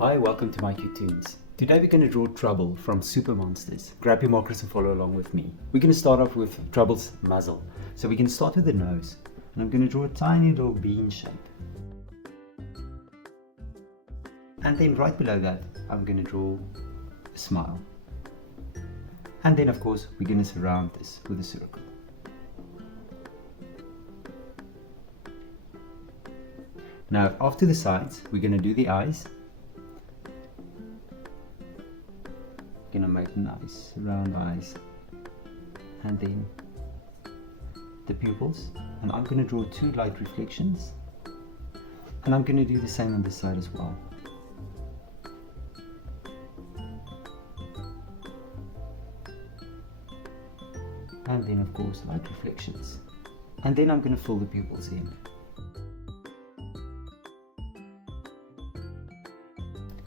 Hi, welcome to My Cute Toons. Today we're going to draw Trouble from Super Monsters. Grab your markers and follow along with me. We're going to start off with Trouble's muzzle. So we can start with the nose. And I'm going to draw a tiny little bean shape. And then right below that, I'm going to draw a smile. And then of course, we're going to surround this with a circle. Now, off to the sides, we're going to do the eyes. Gonna make nice round eyes, and then the pupils, and I'm gonna draw two light reflections, and I'm gonna do the same on this side as well. And then of course light reflections, and then I'm gonna fill the pupils in.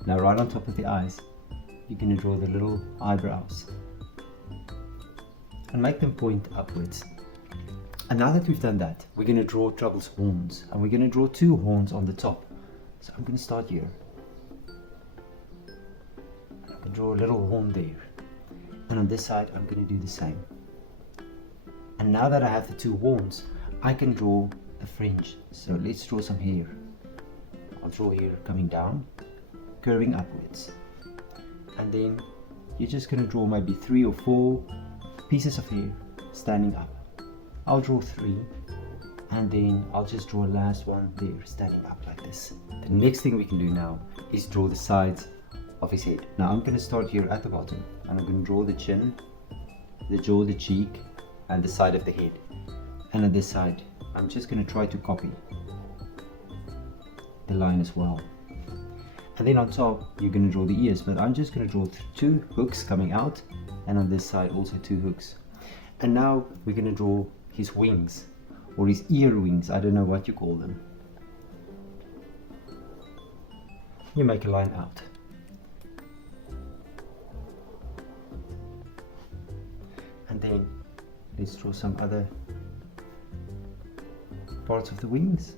Now right on top of the eyes, you're going to draw the little eyebrows and make them point upwards. And now that we've done that, we're going to draw Trouble's horns, and we're going to draw two horns on the top. So I'm going to start here. I'm going to draw a little horn there, and on this side I'm going to do the same. And now that I have the two horns, I can draw a fringe. So let's draw some hair. I'll draw here coming down, curving upwards. And then you're just going to draw maybe 3 or 4 pieces of hair standing up. I'll draw 3, and then I'll just draw a last one there standing up like this. The next thing we can do now is draw the sides of his head. Now I'm going to start here at the bottom, and I'm going to draw the chin, the jaw, the cheek, and the side of the head. And on this side, I'm just going to try to copy the line as well. And then on top, you're going to draw the ears, but I'm just going to draw 2 hooks coming out, and on this side also 2 hooks. And now we're going to draw his wings, or his ear wings, I don't know what you call them. You make a line out. And then let's draw some other parts of the wings.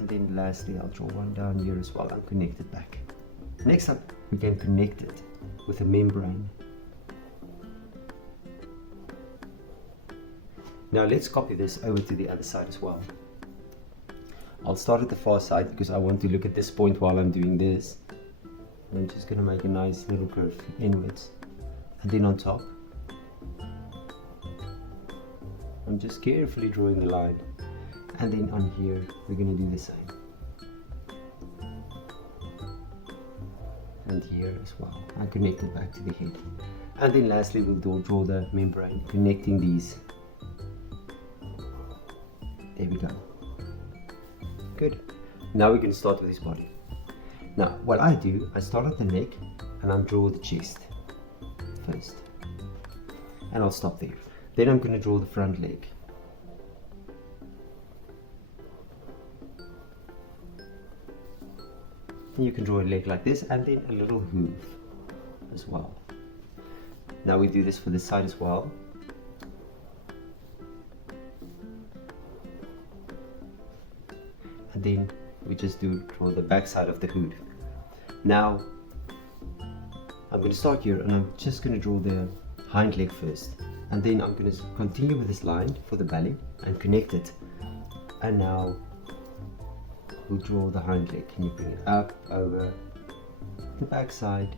And then lastly, I'll draw one down here as well and connect it back. Next up, we can connect it with a membrane. Now let's copy this over to the other side as well. I'll start at the far side because I want to look at this point while I'm doing this. I'm just going to make a nice little curve inwards. And then on top, I'm just carefully drawing the line. And then on here, we're going to do the same. And here as well. And connect it back to the head. And then lastly, we'll draw the membrane connecting these. There we go. Good. Now we're going to start with his body. Now, what I do, I start at the neck and I draw the chest first. And I'll stop there. Then I'm going to draw the front leg. You can draw a leg like this, and then a little hoof as well. Now we do this for this side as well. And then we just draw the back side of the hood. Now I'm going to start here, and I'm just going to draw the hind leg first, and then I'm going to continue with this line for the belly and connect it. And now we'll draw the hind leg. Can you bring it up, over the back side,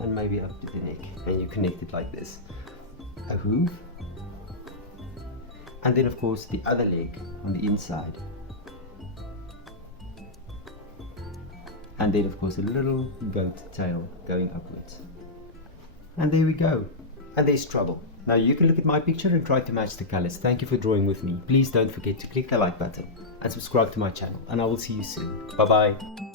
and maybe up to the neck, and you connect it like this. A hoof, and then of course the other leg on the inside, and then of course a little goat tail going upwards. And there we go. And there's Trouble. Now you can look at my picture and try to match the colors. Thank you for drawing with me. Please don't forget to click the like button and subscribe to my channel, and I will see you soon. Bye bye.